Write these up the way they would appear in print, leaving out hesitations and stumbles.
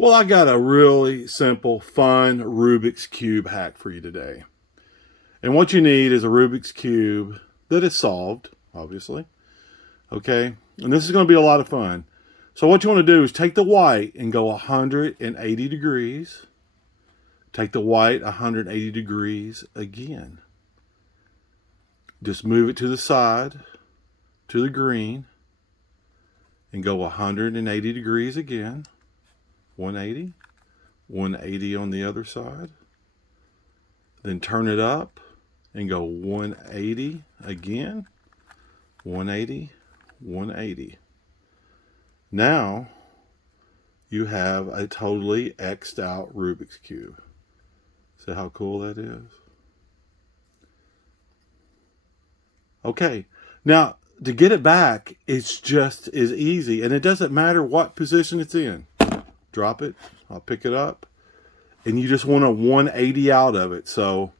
Well, I got a really simple, fun Rubik's Cube hack for you today. And what you need is a Rubik's Cube that is solved, obviously. Okay? And this is going to be a lot of fun. So what you want to do is take the white and go 180 degrees. Take the white 180 degrees again. Just move it to the side, to the green, and go 180 degrees again. 180, 180 on the other side. Then turn it up and go 180 again. 180, 180. Now you have a totally X'd out Rubik's Cube. See how cool that is? Okay, now to get it back, it's just as easy, and it doesn't matter what position it's in. Drop it, I'll pick it up, and you just want a 180 out of it. So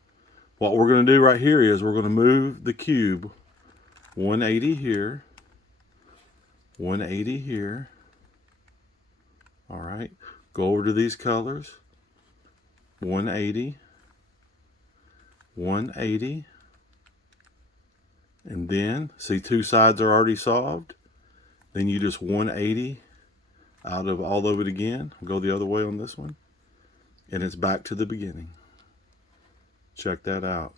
what we're going to do right here is we're going to move the cube 180 here, 180 here. All right, go over to these colors, 180, 180, and then see two sides are already solved. Then you just 180 out of all of it again. Go the other way on this one, and it's back to the beginning. Check that out.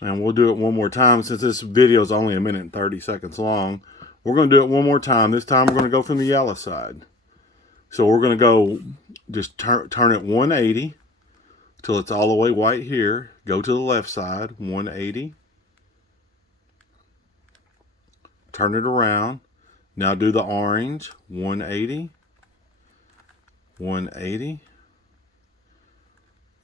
And we'll do it one more time. Since this video is only 1 minute and 30 seconds long, we're going to do it one more time. This time we're going to go from the yellow side. So we're going to go, just turn it 180 till it's all the way white here. Go to the left side, 180. Turn it around. Now do the orange, 180, 180.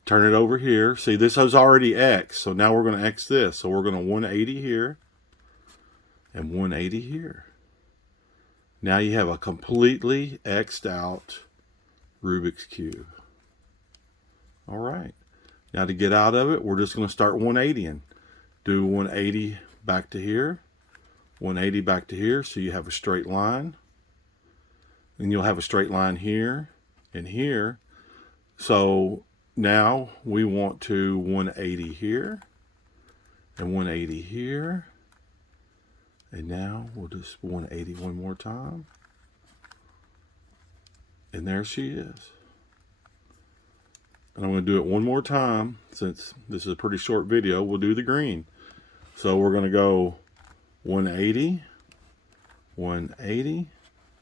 Turn it over here. See, this is already X, so now we're going to X this. So we're going to 180 here and 180 here. Now you have a completely X'd out Rubik's Cube. All right. Now to get out of it, we're just going to start 180ing. Do 180 back to here. 180 back to here, so you have a straight line. And you'll have a straight line here and here. So now we want to 180 here and 180 here. And now we'll just 180 one more time. And there she is. And I'm going to do it one more time. Since this is a pretty short video, we'll do the green. So we're going to go 180, 180,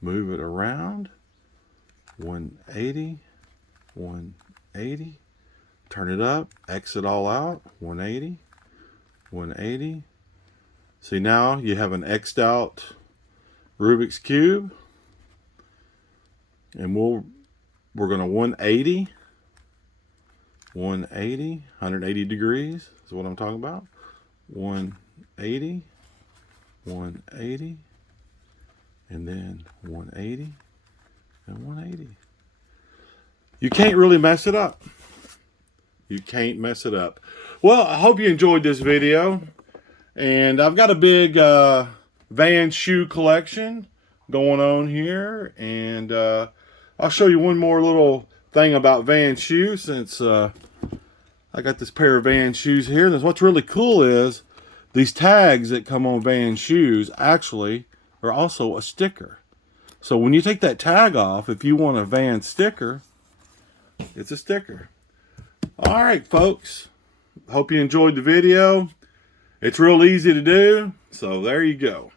move it around, 180, 180, turn it up, exit all out, 180, 180. See, now you have an X'd out Rubik's Cube, and we're going to 180, 180, 180 degrees is what I'm talking about, 180, 180, and then 180 and 180. You can't really mess it up. You can't mess it up. Well, I hope you enjoyed this video. And I've got a big Van shoe collection going on here. And I'll show you one more little thing about Van shoes, since I got this pair of Van shoes here. And what's really cool is these tags that come on Van shoes actually are also a sticker. So when you take that tag off, if you want a Van sticker, it's a sticker. All right, folks. Hope you enjoyed the video. It's real easy to do, so there you go.